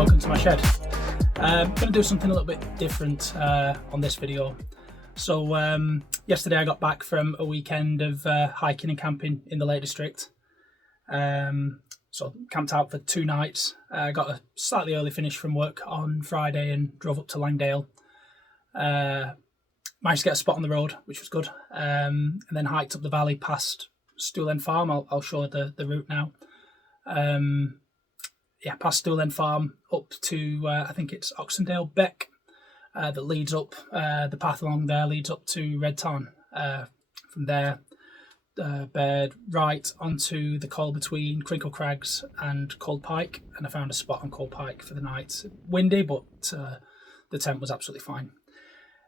welcome to my shed. I'm going to do something a little bit different on this video. So yesterday I got back from a weekend of hiking and camping in the Lake District. So camped out for 2 nights. I got a slightly early finish from work on Friday and drove up to Langdale. Managed to get a spot on the road, which was good. And then hiked up the valley past Stool End Farm. I'll show the route now. Past Stool End Farm up to I think it's Oxendale Beck that leads up. The path along there leads up to Red Tarn. From there, beared right onto the col between Crinkle Crags and Cold Pike, and I found a spot on Cold Pike for the night. Windy, but the tent was absolutely fine.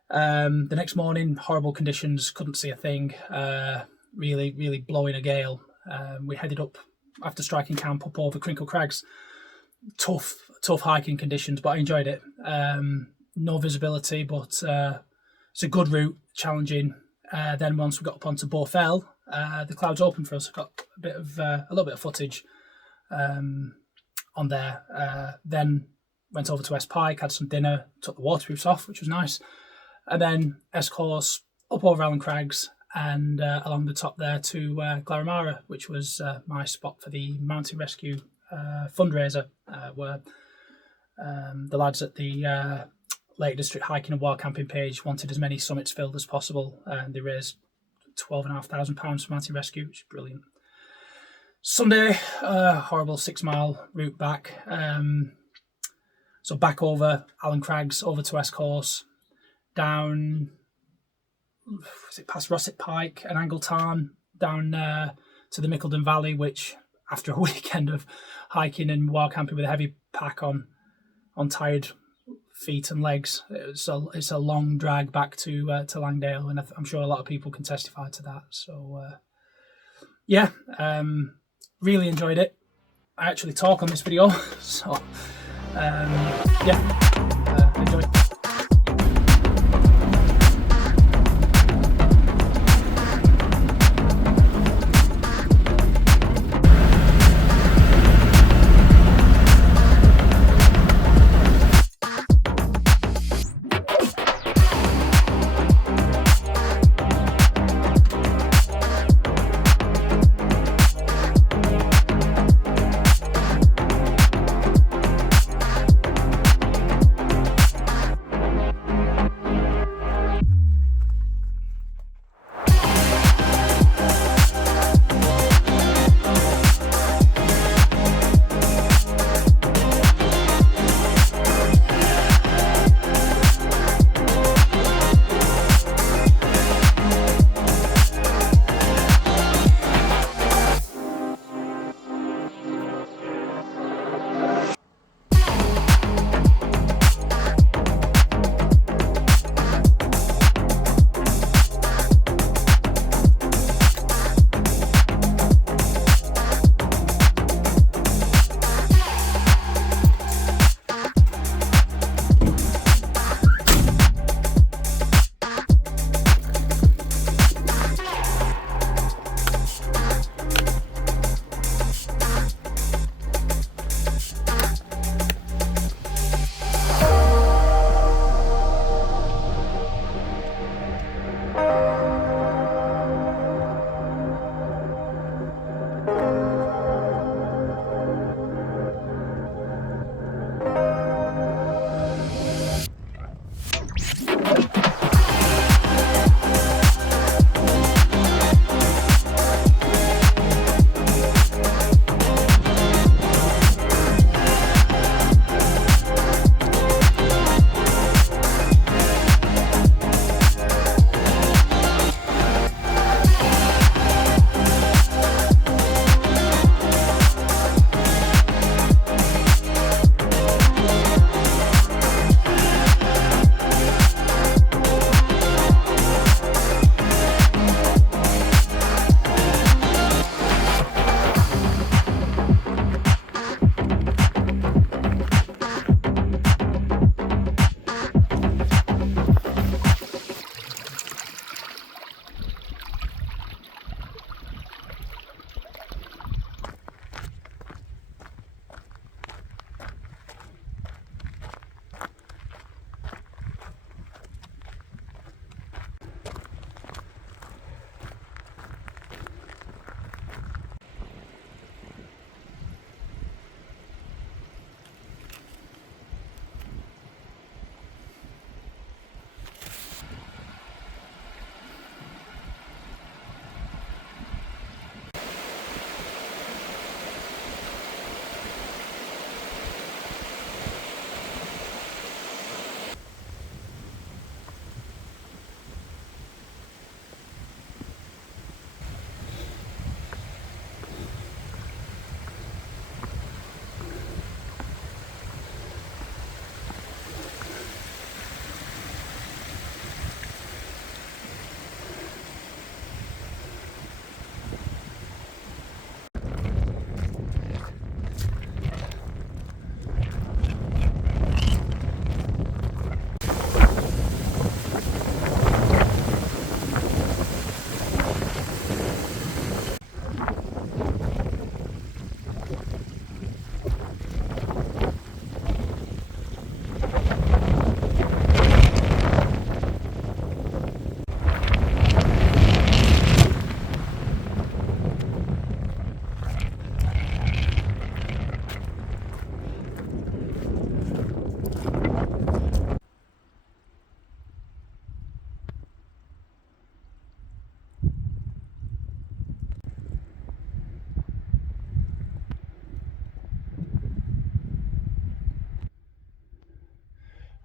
The next morning, horrible conditions, couldn't see a thing. Really blowing a gale. We headed up after striking camp up over Crinkle Crags. Tough hiking conditions, but I enjoyed it. No visibility, but it's a good route, challenging. Then once we got up onto Bow Fell, the clouds opened for us. I got a little bit of footage on there. Then went over to West Pike, had some dinner, took the waterproofs off, which was nice. And then S-course up over Allen Crags and along the top there to Glaramara, which was my spot for the Mountain Rescue fundraiser, where the lads at the Lake District Hiking and Wild Camping page wanted as many summits filled as possible, and they raised £12,500 for Mountain Rescue, which is brilliant. Sunday, horrible 6-mile route back. So back over Allen Crags, over to S-course, down, was it past Rossett Pike and Angle Tarn, down to the Mickleden Valley, which after a weekend of hiking and wild camping with a heavy pack on tired feet and legs, it's a long drag back to Langdale, and I'm sure a lot of people can testify to that. So really enjoyed it. I actually talk on this video, so enjoy.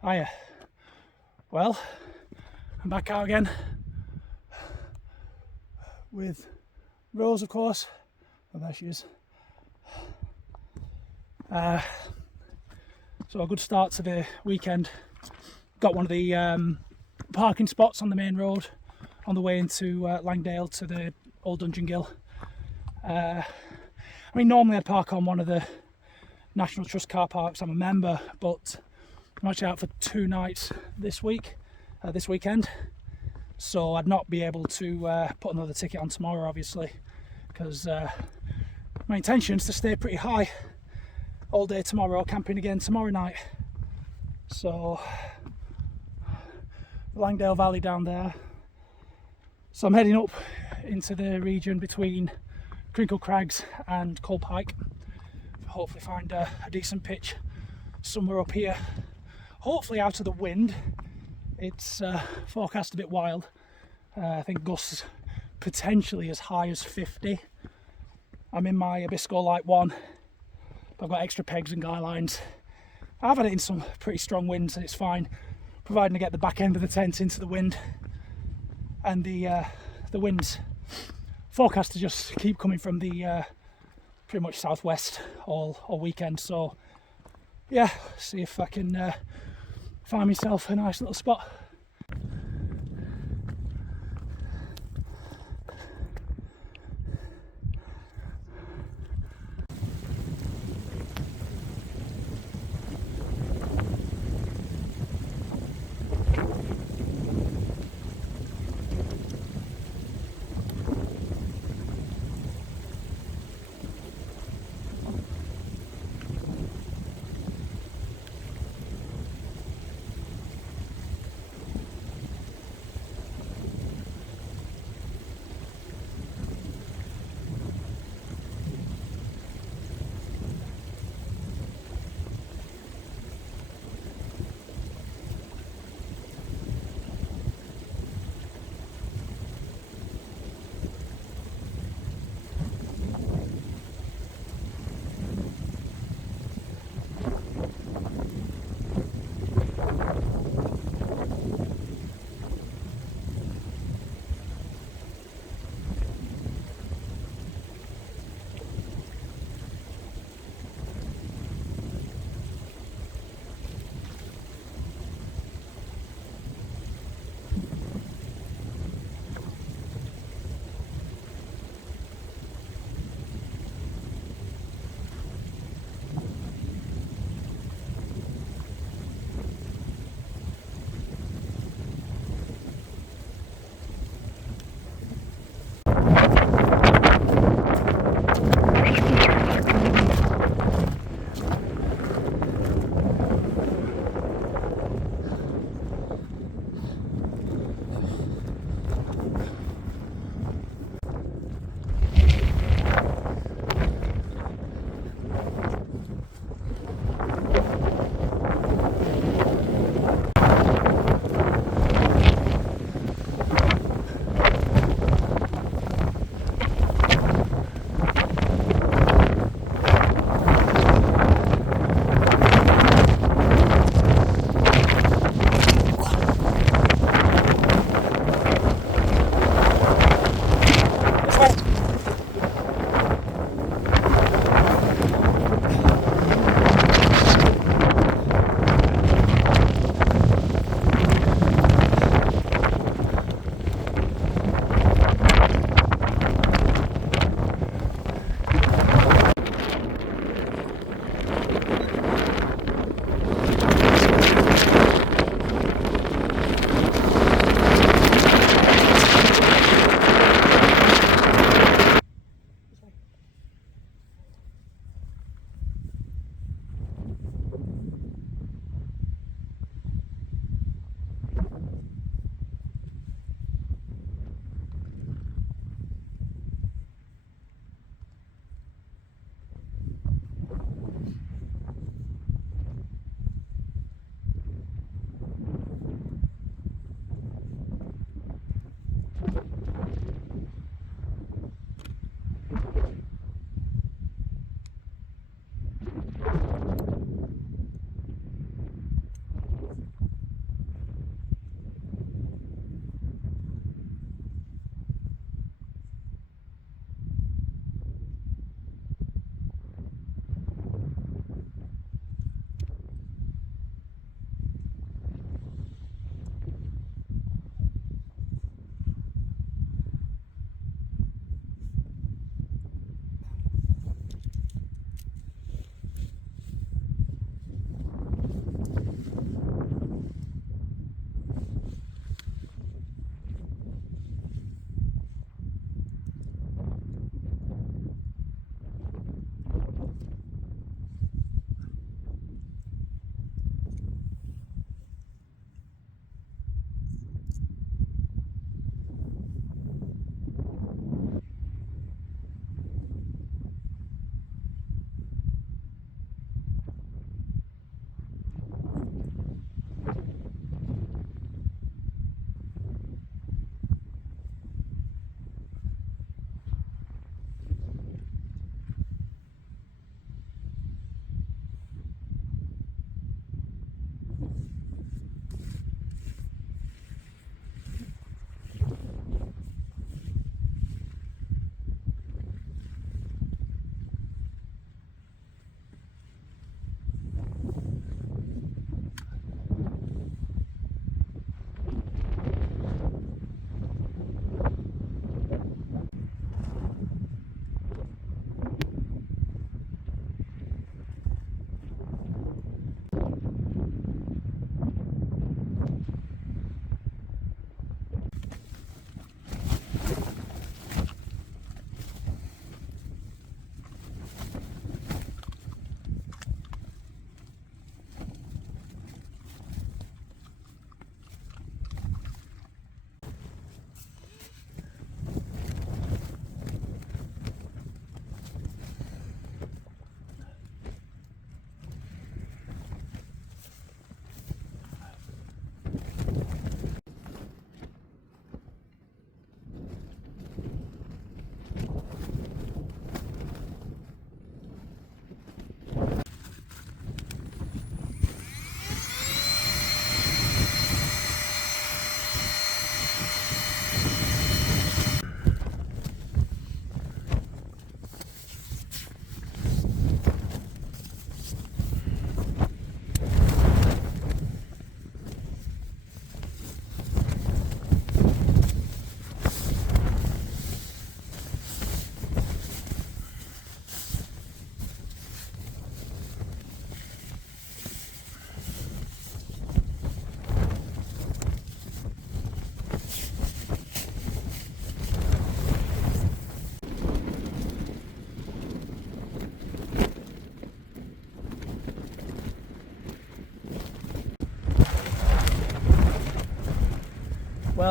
Hiya. Well, I'm back out again with Rose, of course. Oh, there she is. So a good start to the weekend. Got one of the parking spots on the main road on the way into Langdale to the Old Dungeon Gill. I mean, normally I'd park on one of the National Trust car parks. I'm a member, but I'm actually out for 2 nights this weekend, so I'd not be able to put another ticket on tomorrow, obviously, because my intention is to stay pretty high all day tomorrow, camping again tomorrow night. So the Langdale Valley down there. So I'm heading up into the region between Crinkle Crags and Cull Pike. Hopefully find a decent pitch somewhere up here. Hopefully out of the wind. It's forecast a bit wild. I think gusts potentially as high as 50. I'm in my Abisko Light 1. I've got extra pegs and guy lines. I've had it in some pretty strong winds and it's fine, providing I get the back end of the tent into the wind. And the winds forecast to just keep coming from the pretty much southwest all weekend. So yeah, see if I can find myself a nice little spot.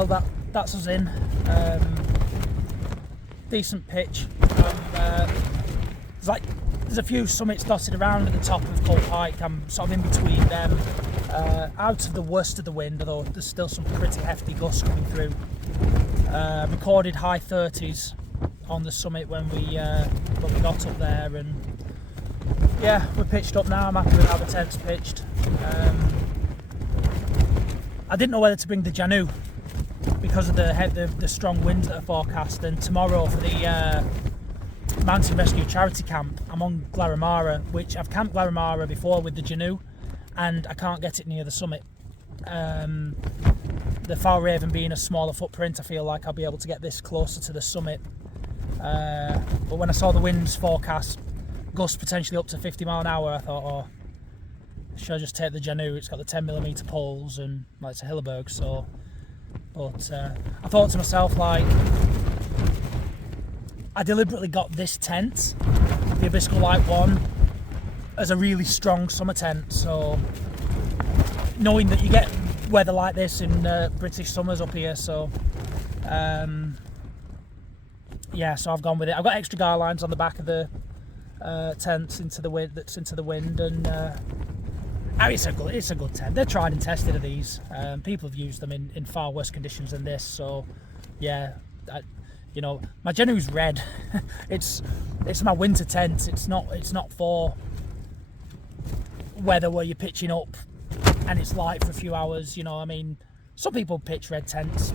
well, that's us in. Decent pitch. There's a few summits dotted around at the top of Coal Pike. I'm sort of in between them. Out of the worst of the wind, although there's still some pretty hefty gusts coming through. Recorded high 30s on the summit when we got up there, and yeah, we're pitched up now. I'm happy with how the tent's pitched. I didn't know whether to bring the Janu because of the strong winds that are forecast, and tomorrow for the Mountain Rescue charity camp I'm on Glaramara, which I've camped Glaramara before with the Janu, and I can't get it near the summit. The Far Raven being a smaller footprint, I feel like I'll be able to get this closer to the summit. But when I saw the winds forecast, gusts potentially up to 50 mile an hour, I thought, oh, should I just take the Janu? It's got the 10mm poles and like, it's a Hilleberg, so. But I thought to myself, like, I deliberately got this tent, the Abyssal Light 1, as a really strong summer tent, so knowing that you get weather like this in British summers up here, so yeah, so I've gone with it. I've got extra guy lines on the back of the tent into the wind, and it's a good tent. They're tried and tested of these. People have used them in far worse conditions than this, so yeah. You know, my Janu's red. it's my winter tent. It's not for weather where you're pitching up and it's light for a few hours. You know, I mean, some people pitch red tents.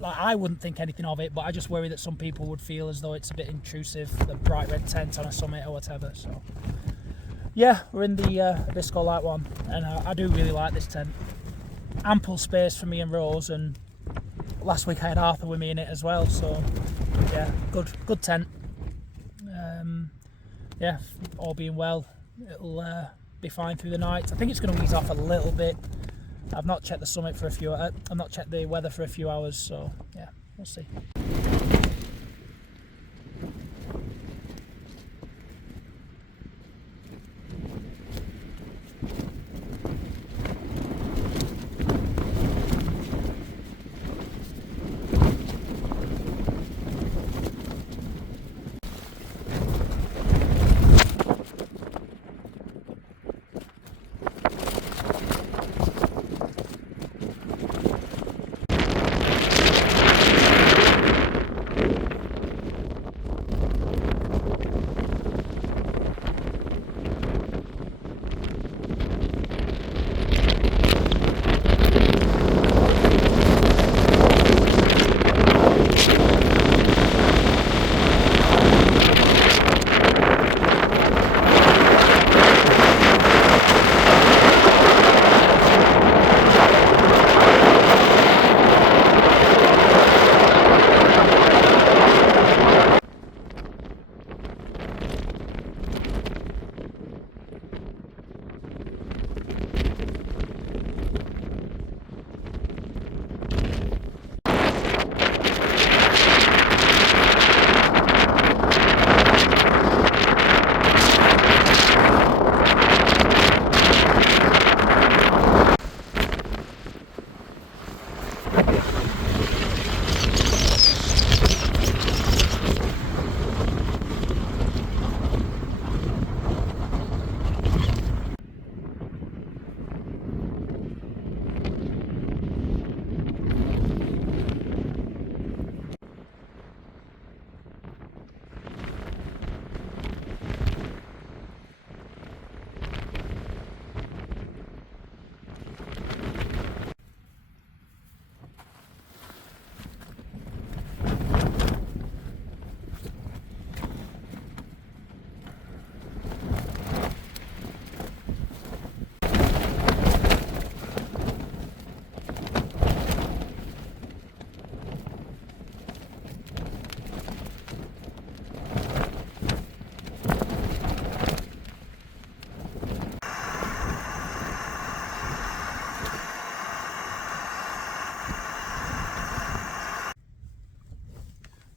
Like, I wouldn't think anything of it, but I just worry that some people would feel as though it's a bit intrusive, the bright red tent on a summit or whatever. So yeah, we're in the Abyssal Light 1, and I do really like this tent. Ample space for me and Rose, and last week I had Arthur with me in it as well, so yeah, good tent. Yeah, all being well, it'll be fine through the night. I think it's going to ease off a little bit. I've not checked the summit for a few. I've not checked the weather for a few hours, so yeah, we'll see.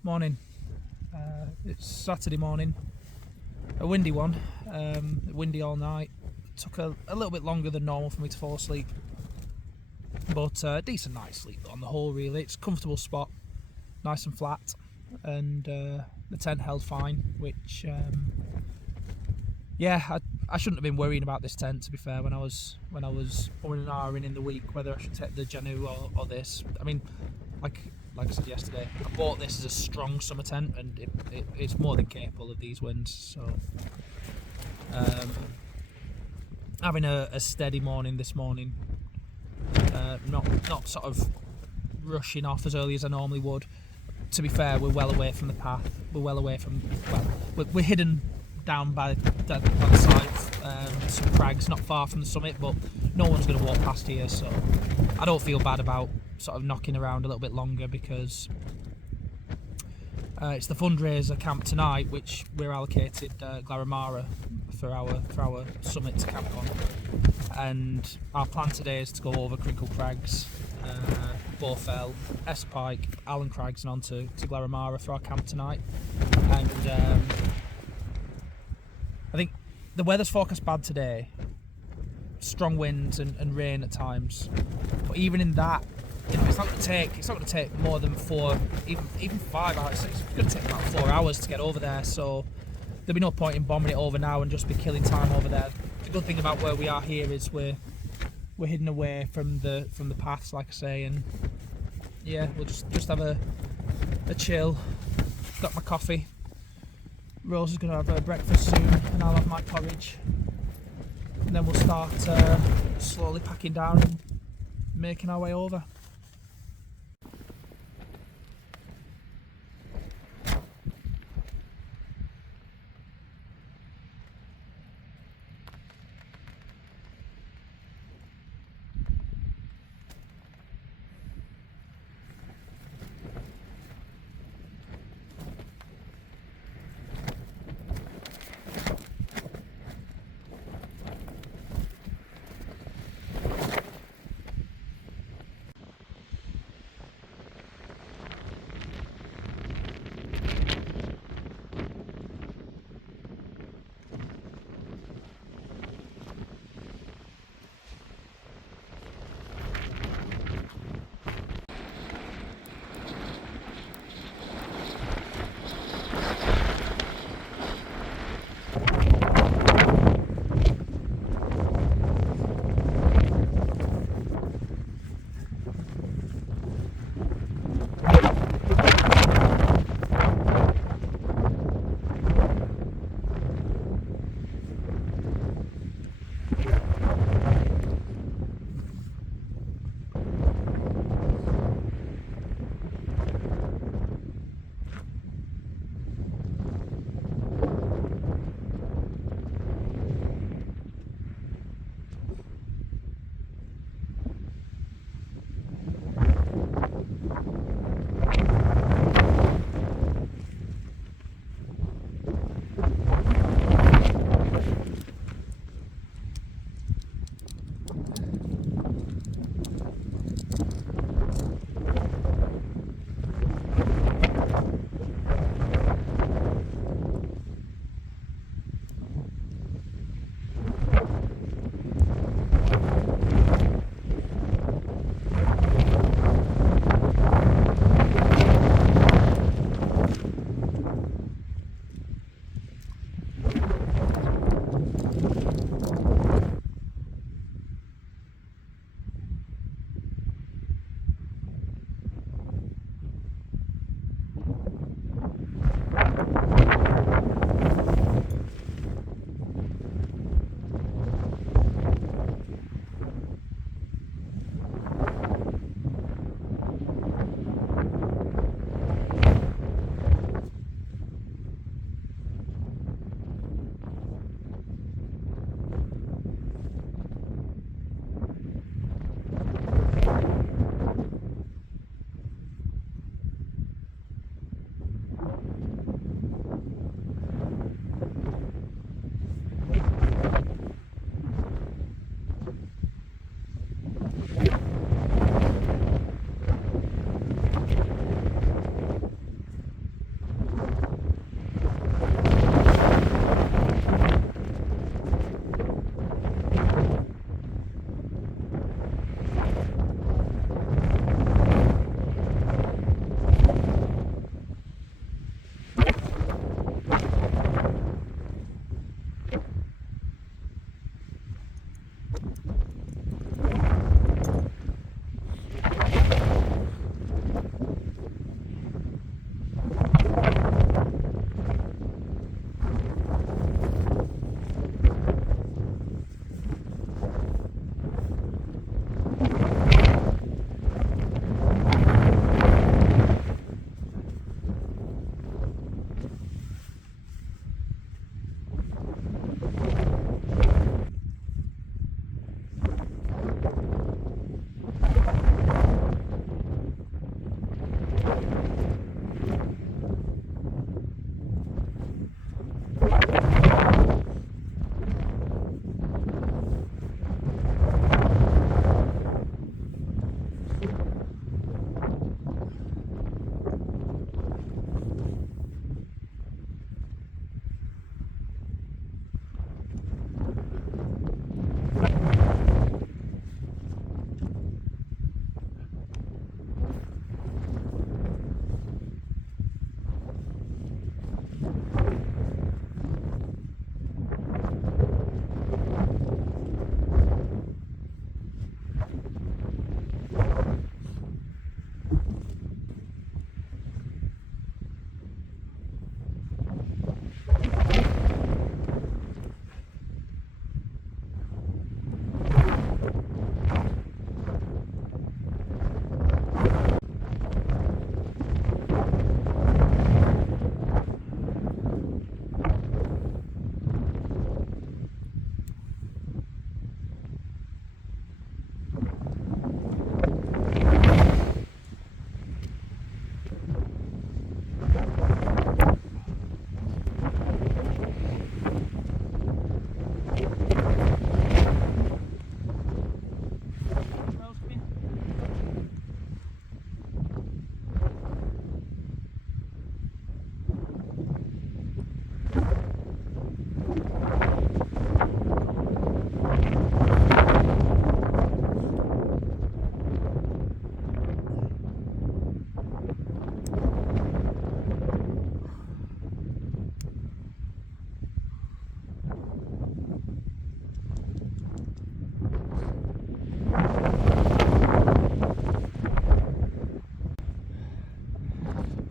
Morning. It's Saturday morning, a windy one, windy all night. It took a little bit longer than normal for me to fall asleep. But decent night's sleep on the whole, really. It's a comfortable spot, nice and flat, and the tent held fine, which yeah, I shouldn't have been worrying about this tent, to be fair, when I was umming and ahhing in the week whether I should take the Genu or this. I mean, like I said yesterday, I bought this as a strong summer tent, and it's more than capable of these winds. So having a steady morning this morning, not sort of rushing off as early as I normally would. To be fair, we're well away from the path. We're well away from, well, we're hidden down by the side, some crags not far from the summit, but no one's going to walk past here, so I don't feel bad about sort of knocking around a little bit longer, because it's the fundraiser camp tonight, which we're allocated Glaramara for our summit to camp on, and our plan today is to go over Crinkle Crags, Bowfell, Espike, Allen Crags, and on to Glaramara for our camp tonight. And I think the weather's forecast bad today, strong winds and rain at times, but even in that, you know, it's not going to take more than 4, even 5 hours. It's going to take about 4 hours to get over there, so there'll be no point in bombing it over now and just be killing time over there. The good thing about where we are here is we're hidden away from the paths, like I say, and yeah, we'll just have a chill. Got my coffee. Rose is going to have her breakfast soon, and I'll have my porridge, and then we'll start slowly packing down and making our way over.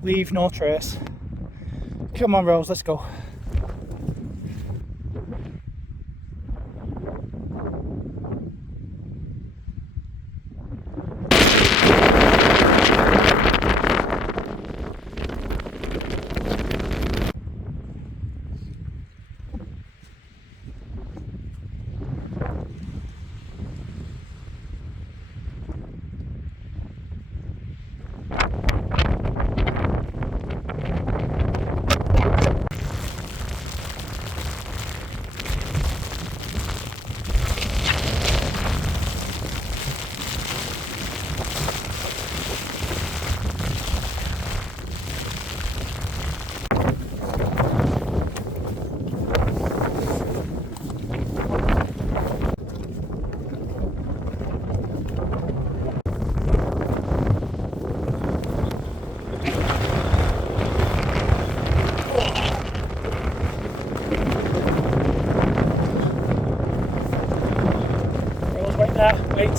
Leave no trace. Come on, Rose, let's go. Wait. Wait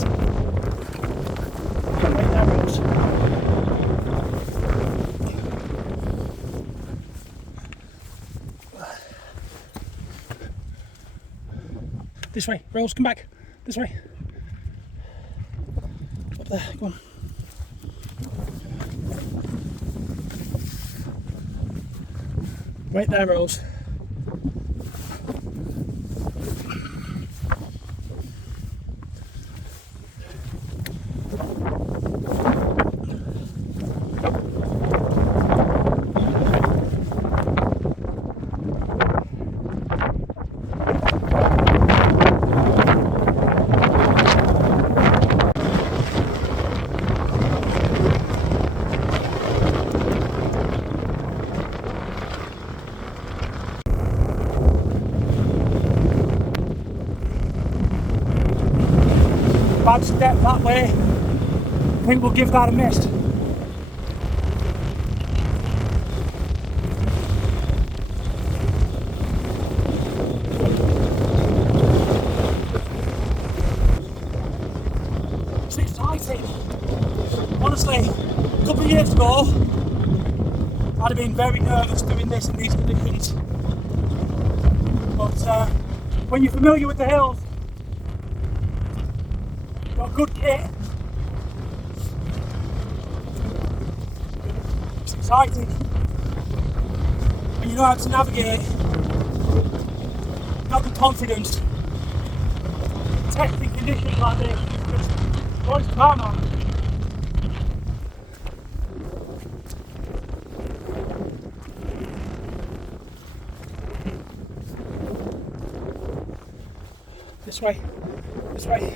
there, Rose. This way, Rose, come back. This way. Up there, go on. Wait there, Rose. Bad step that way. I think we'll give that a miss. exciting. Honestly, a couple of years ago, I'd have been very nervous doing this in these conditions. But when you're familiar with the hills, got a good kit, it's exciting. And you know how to navigate, got the confidence. Testing conditions like this, just voice paramount. This way, this way.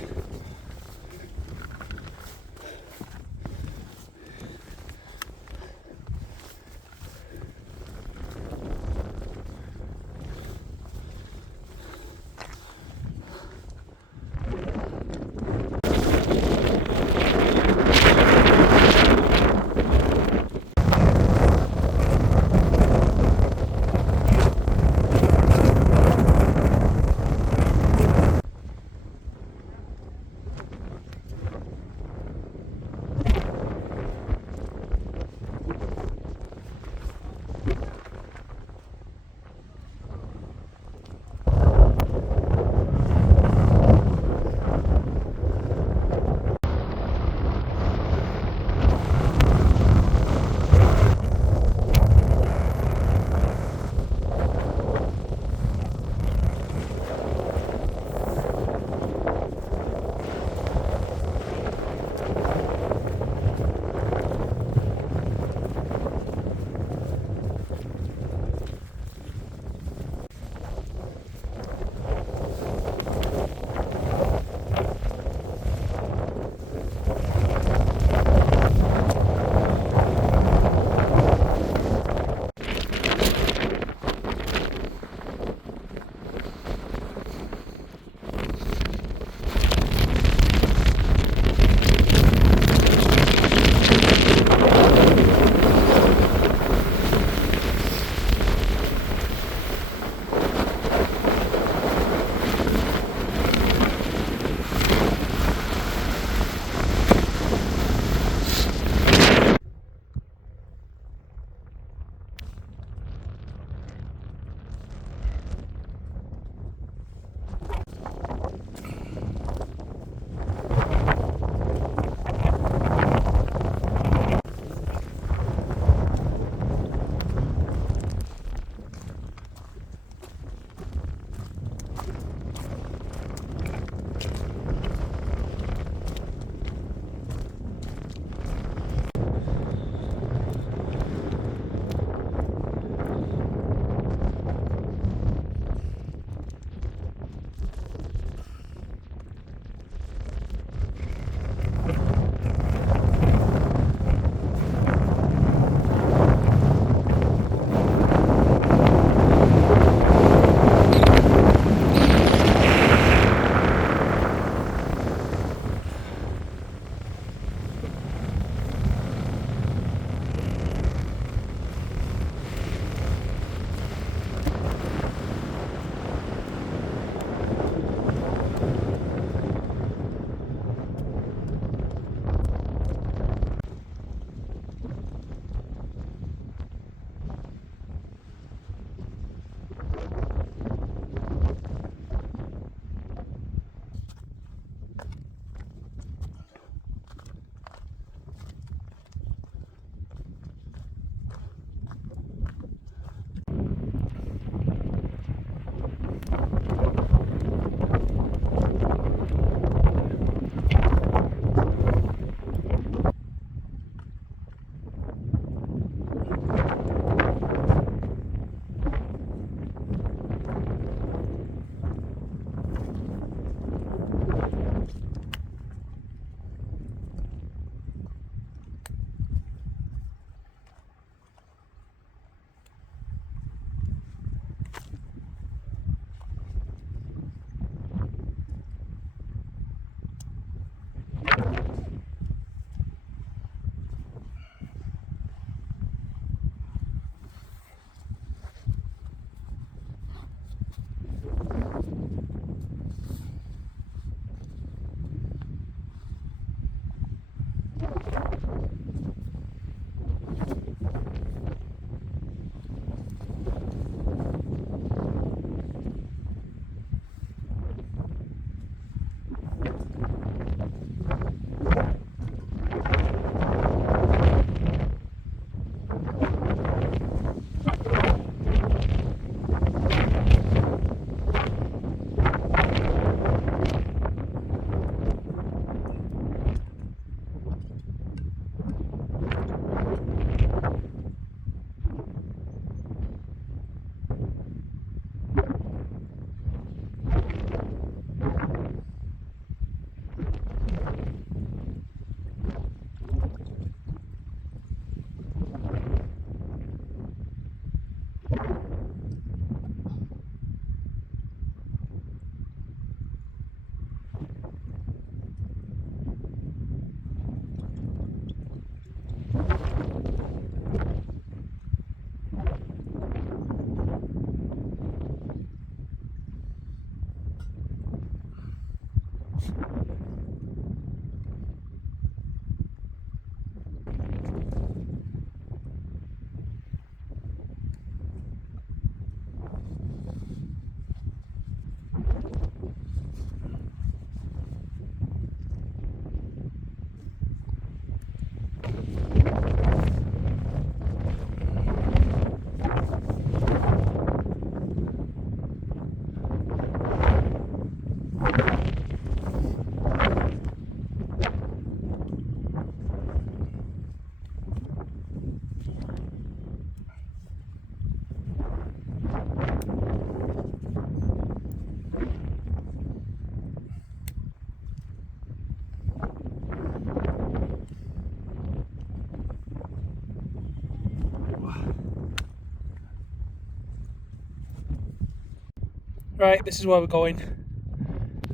Right, this is where we're going.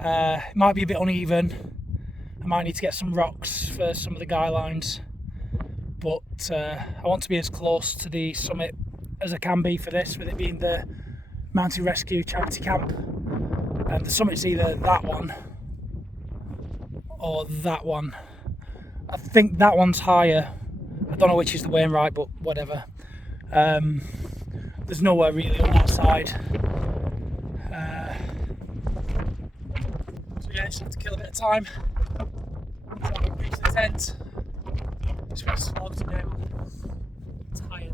It might be a bit uneven. I might need to get some rocks for some of the guy lines, but I want to be as close to the summit as I can be for this, with it being the Mountain Rescue charity camp. And the summit's either that one or that one. I think that one's higher. I don't know which is the Wainwright, but whatever. There's nowhere really on that side. So yeah, just have to kill a bit of time. Try to reach the tent. Just want to slow it down. I'm tired.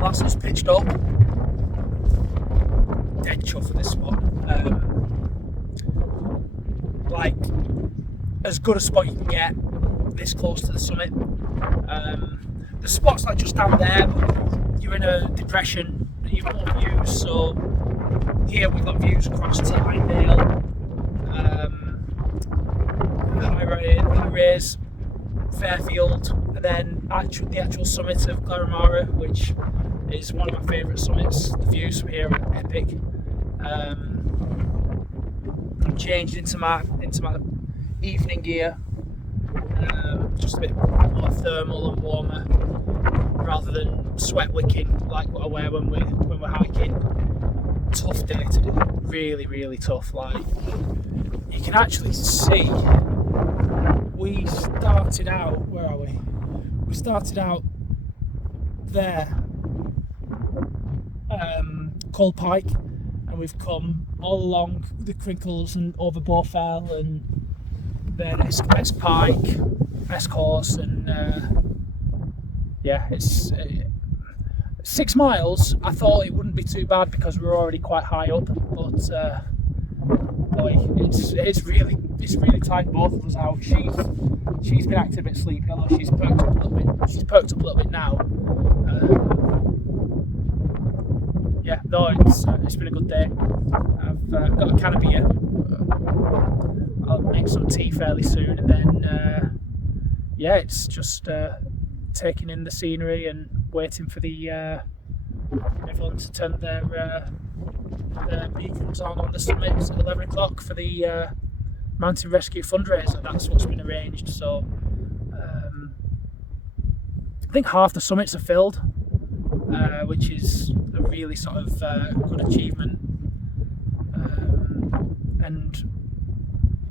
That's us pitched up. Dead chuff for this spot. Like, as good a spot you can get this close to the summit. The spot's not just down there, but you're in a depression, you've got more views. So here we've got views across to Hinedale, High Raise, Fairfield, and then the actual summit of Glaramara, which is one of my favourite summits. The views from here are epic. I'm changed into my evening gear, just a bit more thermal and warmer, rather than sweat wicking like what I wear when we're hiking. Tough day today, really tough. Like, you can actually see. We started out, where are we? We started out there, Coal Pike, and we've come all along the Crinkles and over Bowfell and then Esk Pike, Esk Horse, and yeah, it's 6 miles. I thought it wouldn't be too bad because we were already quite high up, but boy, it's really tired both of us out. She's been acting a bit sleepy, although she's perked up a little bit. She's perked up a little bit now. Yeah, no, it's been a good day. I've got a can of beer. I'll make some tea fairly soon, and then yeah, it's just taking in the scenery and waiting for the everyone to turn their beacons on the summit at 11 o'clock for the Mountain Rescue fundraiser. That's what's been arranged. So I think half the summits are filled, which is a really sort of good achievement. And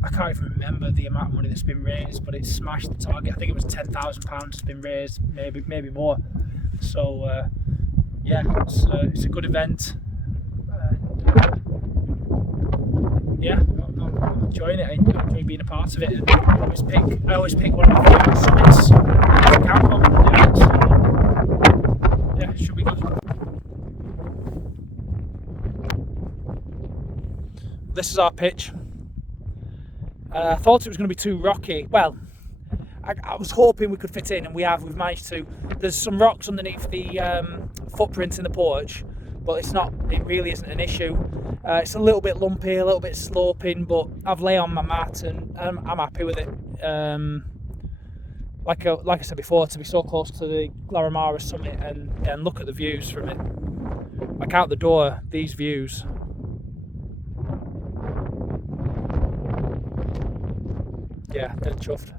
I can't even remember the amount of money that's been raised, but it smashed the target. I think it was £10,000 has been raised, maybe more. So yeah, it's a good event. Yeah, I'm enjoying it. I enjoy being a part of it. And I always pick one of the favourite summits to camp on and do it. So yeah, it should be good. This is our pitch. I thought it was going to be too rocky. Well, I was hoping we could fit in, and we've managed to. There's some rocks underneath the footprint in the porch, but it really isn't an issue. It's a little bit lumpy, a little bit sloping, but I've lay on my mat and I'm happy with it. Like I said before, to be so close to the Glaramara summit and look at the views from it. Like out the door, these views. Yeah, dead chuffed.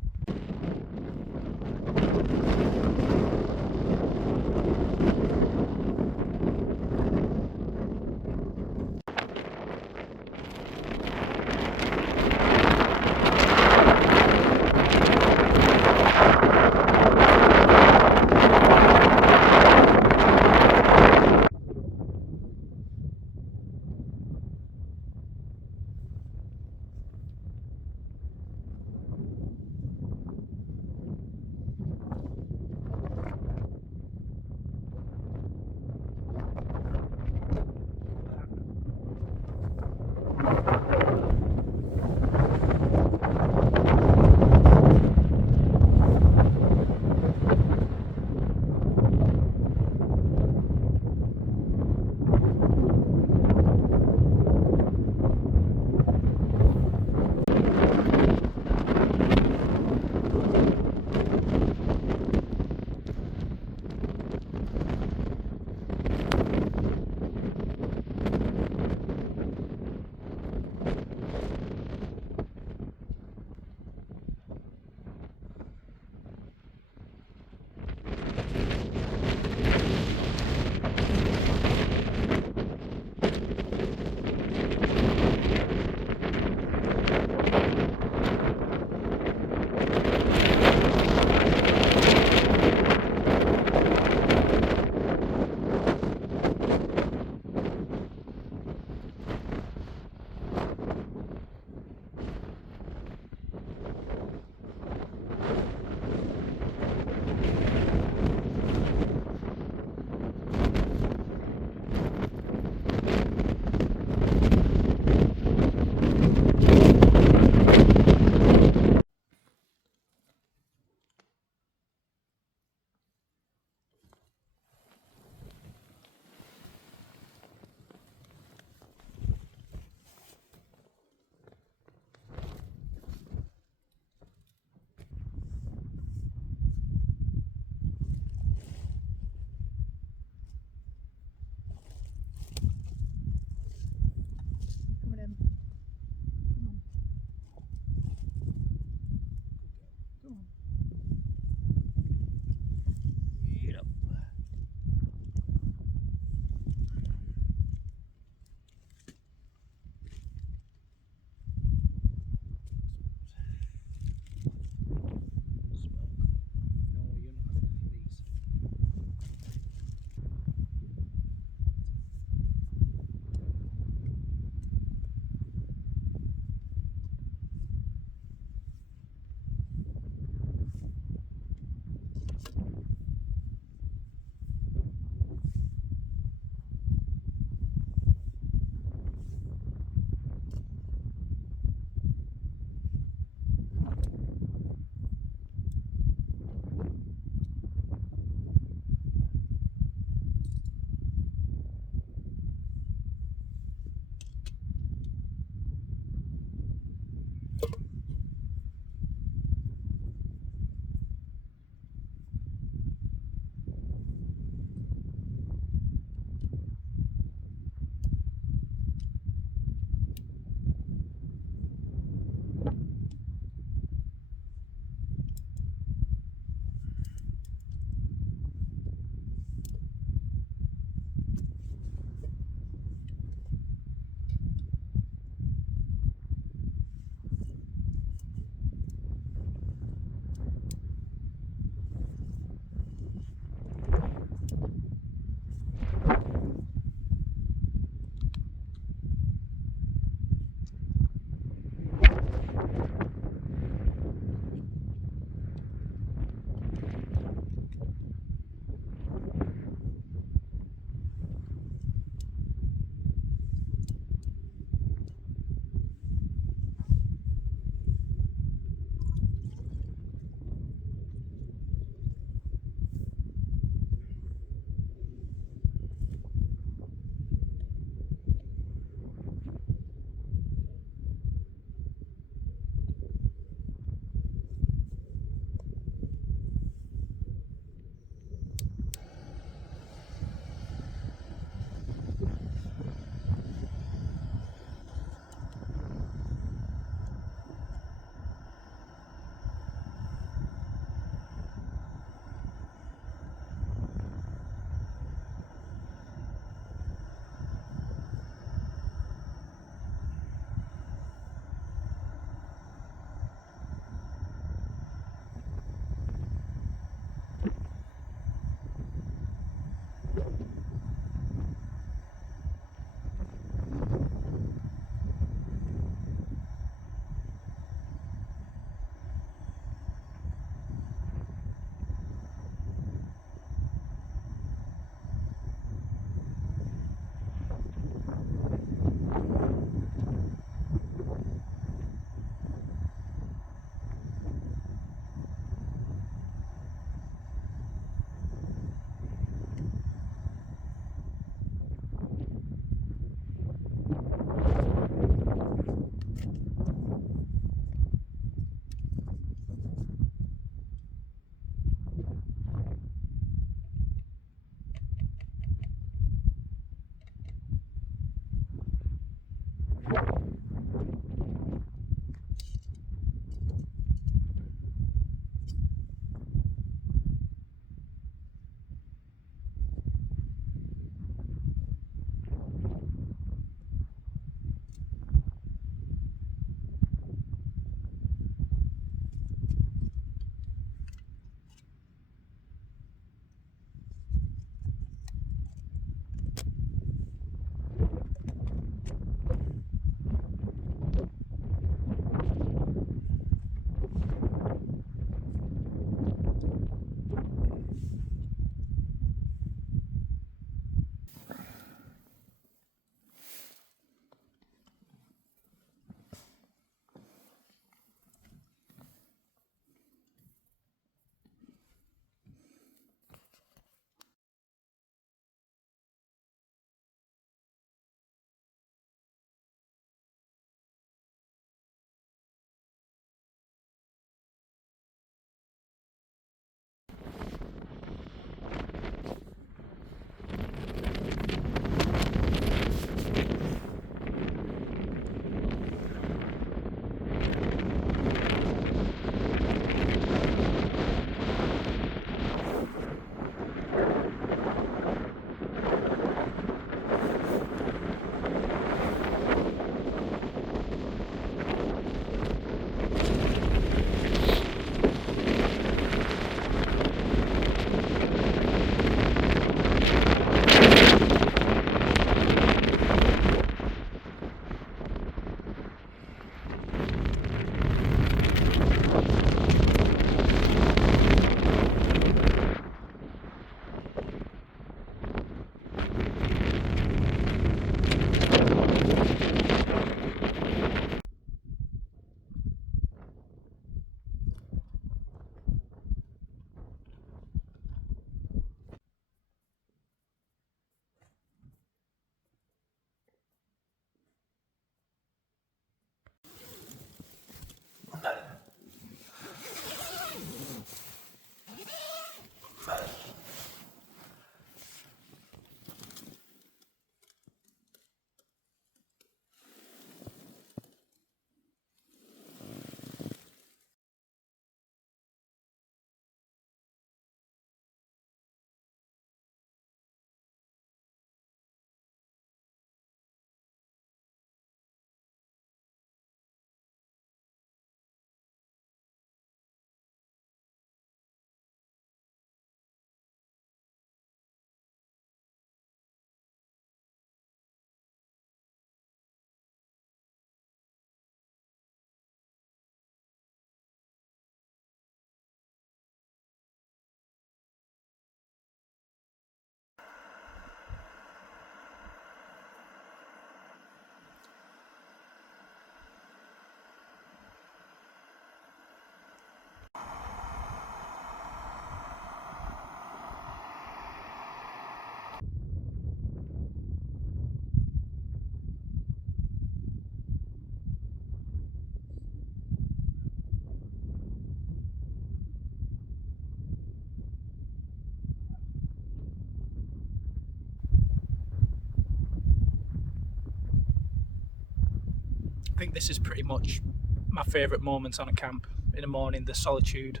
think this is pretty much my favourite moment on a camp in the morning, the solitude,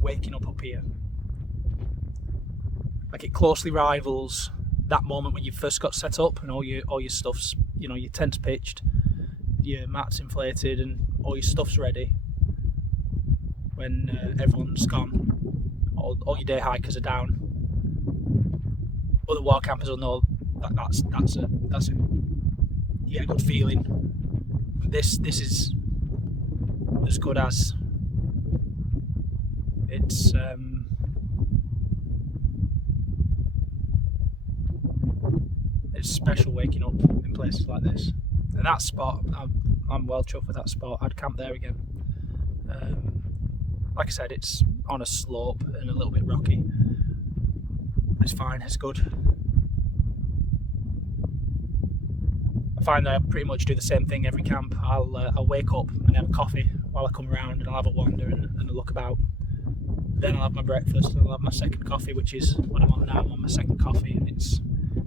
waking up here. Like, it closely rivals that moment when you first got set up and all your stuff's, you know, your tent's pitched, your mat's inflated and all your stuff's ready. When everyone's gone, all your day hikers are down. Other wild campers will know that's a you get a good feeling. This is as good as. It's special waking up in places like this. And that spot, I'm well chuffed with that spot. I'd camp there again. Like I said, it's on a slope and a little bit rocky. It's fine, it's good. I find that I pretty much do the same thing every camp. I'll wake up and have a coffee while I come around, and I'll have a wander and a look about. Then I'll have my breakfast and I'll have my second coffee, which is what I'm on now. I'm on my second coffee, and it's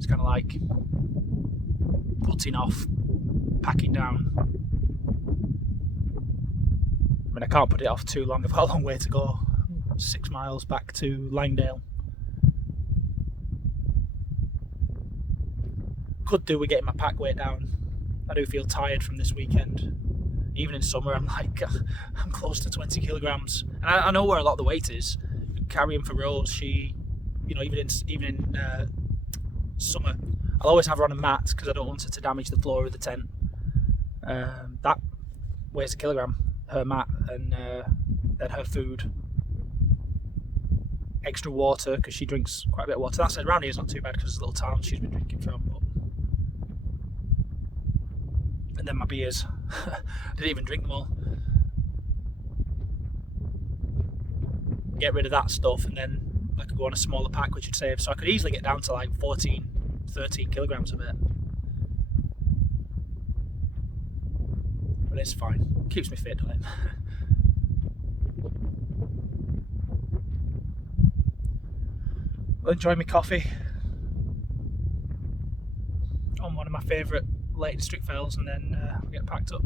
kind of like putting off, packing down. I mean, I can't put it off too long. I've got a long way to go. 6 miles back to Langdale. Could do with getting my pack weight down. I do feel tired from this weekend. Even in summer, I'm close to 20 kilograms. And I know where a lot of the weight is. Carrying for Rose, even in summer, I'll always have her on a mat because I don't want her to damage the floor of the tent. That weighs a kilogram, her mat, and then her food. Extra water because she drinks quite a bit of water. That said, around here is not too bad because there's a little town she's been drinking from. And then my beers. Didn't even drink them all. Get rid of that stuff, and then I could go on a smaller pack, which would save. So I could easily get down to like 14, 13 kilograms of it. But it's fine. Keeps me fit, doesn't it? I'll enjoy my coffee on one of my favourite Lake District fells, and then I'll get packed up.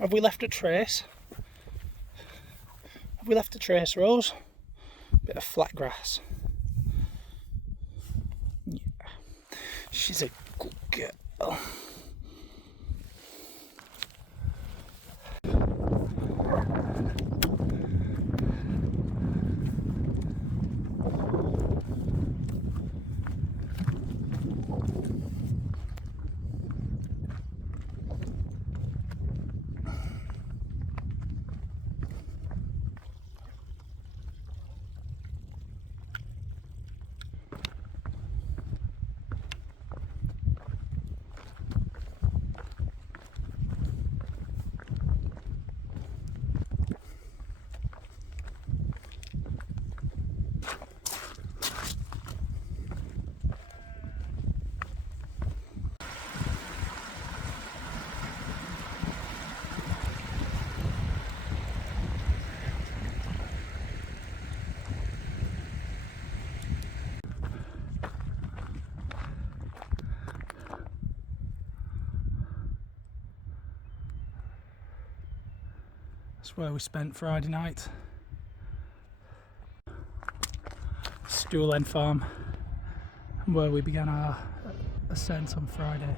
Have we left a trace? Have we left a trace, Rose? Bit of flat grass. Yeah. She's a good girl. It's where we spent Friday night. Stool End Farm, and where we began our ascent on Friday.